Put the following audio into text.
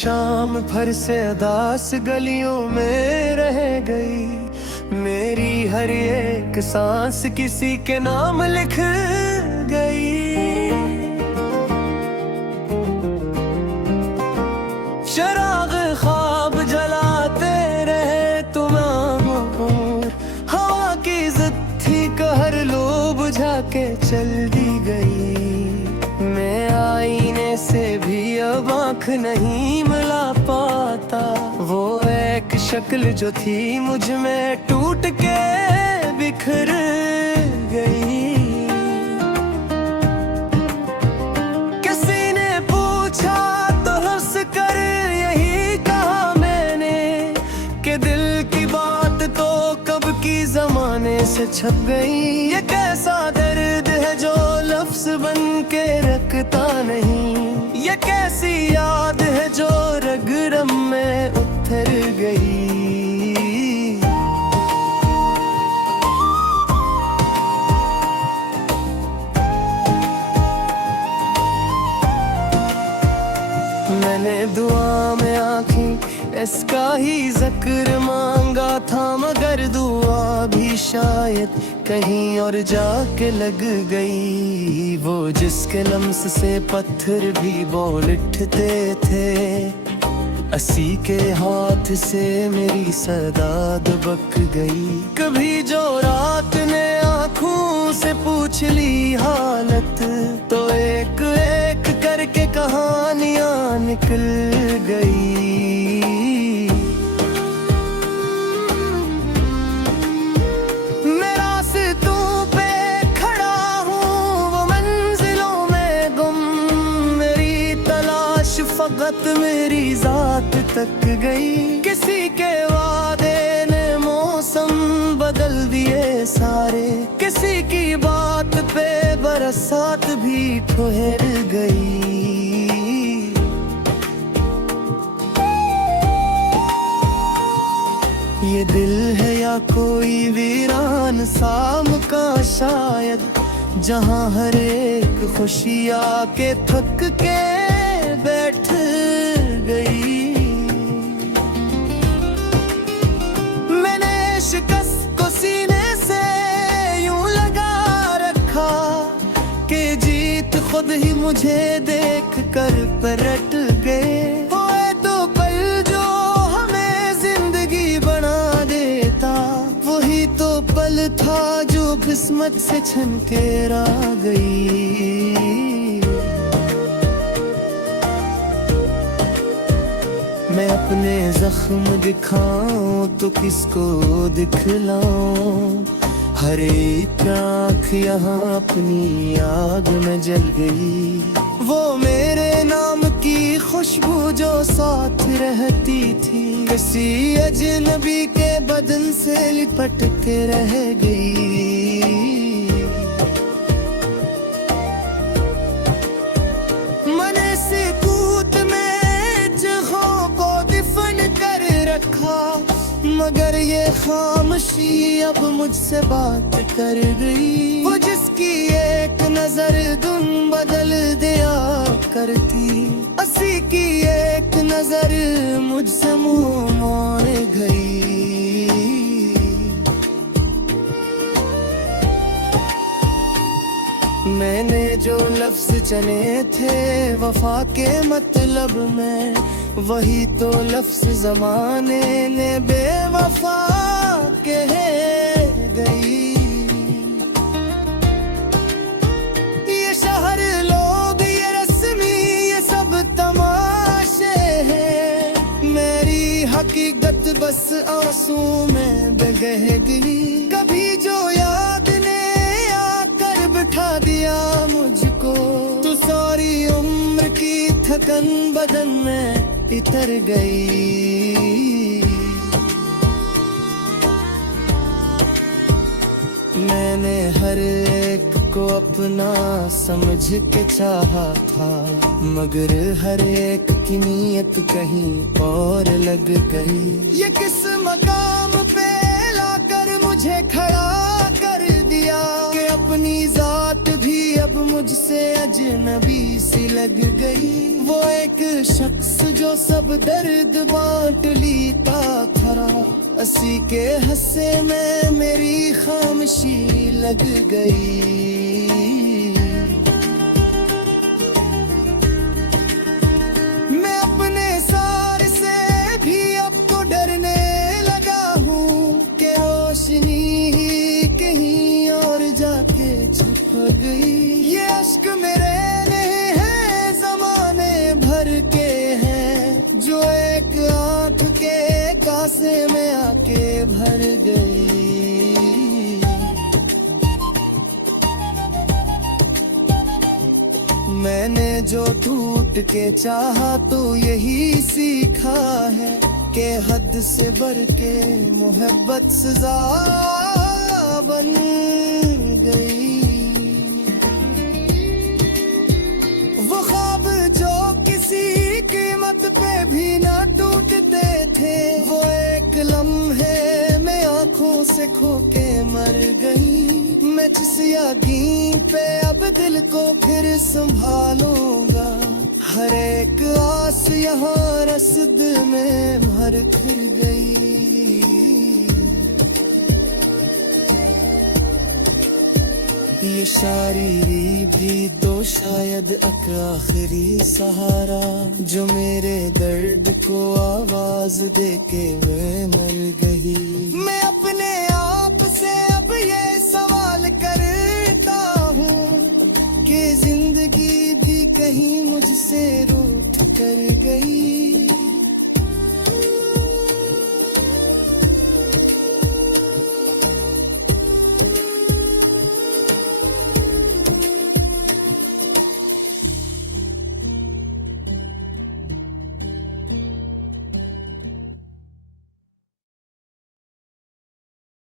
शाम भर से अदास गलियों में रह गई। मेरी हर एक सांस किसी के नाम लिख गई। चराग ख्वाब जलाते रहे तुम आमोर, हवा की जिद थी कहर लो बुझा के चल दी गई। मैं आईने से भी अब आँख नहीं मिला पाता, वो एक शक्ल जो थी मुझ में टूट के बिखर गई। किसी ने पूछा तो हंस कर यही कहा मैंने कि दिल की बात तो कब की जमाने से छप गई। ये कैसा दर्द है जो लफ्ज बन के रखता नहीं, ये कैसी याद है जो रग रग में उतर गई। मैंने दुआ में आँखें इसका ही जिक्र मांगा था, मगर दुआ भी शायद कहीं और जाके लग गई। वो जिसके लम्स से पत्थर भी बोल उठते थे, असी के हाथ से मेरी सदा दबक गई। कभी जो रात ने आँखों से पूछ ली हालत, तो एक एक करके कहानियाँ निकल गई। मैं रास्तों पे खड़ा हूँ वो मंजिलों में गुम, मेरी तलाश फकत मेरी जात तक गई। किसी के वादे ने मौसम बदल दिए सारे, किसी की बात पे बरसात भी ठहर गई। ये दिल है या कोई वीरान सा मकान शायद, जहाँ हर एक खुशी आके थक के बैठ गई। मैंने शिकस्त को सीने से यूं लगा रखा कि जीत खुद ही मुझे देख कर पलट गए। होए तो पल जो हमें जिंदगी बना देता, वही तो पल था जो किस्मत से छन के रह गई। मैं अपने जख्म दिखाऊं तो किसको दिखलाऊं, हर एक आँख यहाँ अपनी आग में जल गई। वो मेरे नाम की खुशबू जो साथ रहती थी, किसी अजनबी के बदन से लिपट के रह गई। मने से कूद में जगहों को दिफन कर रखा, मगर ये खामोशी अब मुझसे बात कर गई। वो जिसकी एक नजर धुन बदल दिया करती, असी की एक नजर मुझसे मुंह मोड़ गई। मैंने जो लफ्ज चने थे वफा के मतलब में, वही तो लफ्ज जमाने ने बेवफा कह गई। ये शहर लोग ये रस्मी ये सब तमाशे हैं, मेरी हकीकत बस आंसू में बह गई। कभी जो याद ने आकर बिठा दिया मुझको, तो सारी उम्र की थकन बदन में इतर गई। मैंने हर एक को अपना समझ के चाहा था, मगर हर एक की नीयत कहीं और लग गई। ये किस मकाम पे लाकर मुझे खड़ा कर दिया कि अपनी जात भी अब मुझसे अजनबी सी लग गई। वो एक शख्स जो सब दर्द बांट लेता था, हंसी के हंसे में मेरी खामोशी लग गई। मैं अपने सार से भी अब तो डरने लगा हूँ कि रोशनी ही कहीं और जाके छुप गई। ये अश्क मेरे नहीं है, जमाने भर के हैं, जो एक आंख के कासे में आके भर गई। मैंने जो टूट के चाहा तो यही सीखा है कि हद से बढ़ के मोहब्बत सजा बन गई। वो ख्वाब जो किसी कीमत पे भी ना टूटते थे, वो एक लम्हे में आंखों से खो के मर गई। मैं चिसियागी पे अब दिल को फिर संभालूंगा, हर एक आस यहाँ रसद में भर फिर गई। ये शायरी भी तो शायद आखिरी सहारा, जो मेरे दर्द को आवाज दे के मैं मर गई। मैं अपने आप से अब ये सवाल करता हूँ कि जिंदगी भी कहीं मुझसे रूठ कर गई।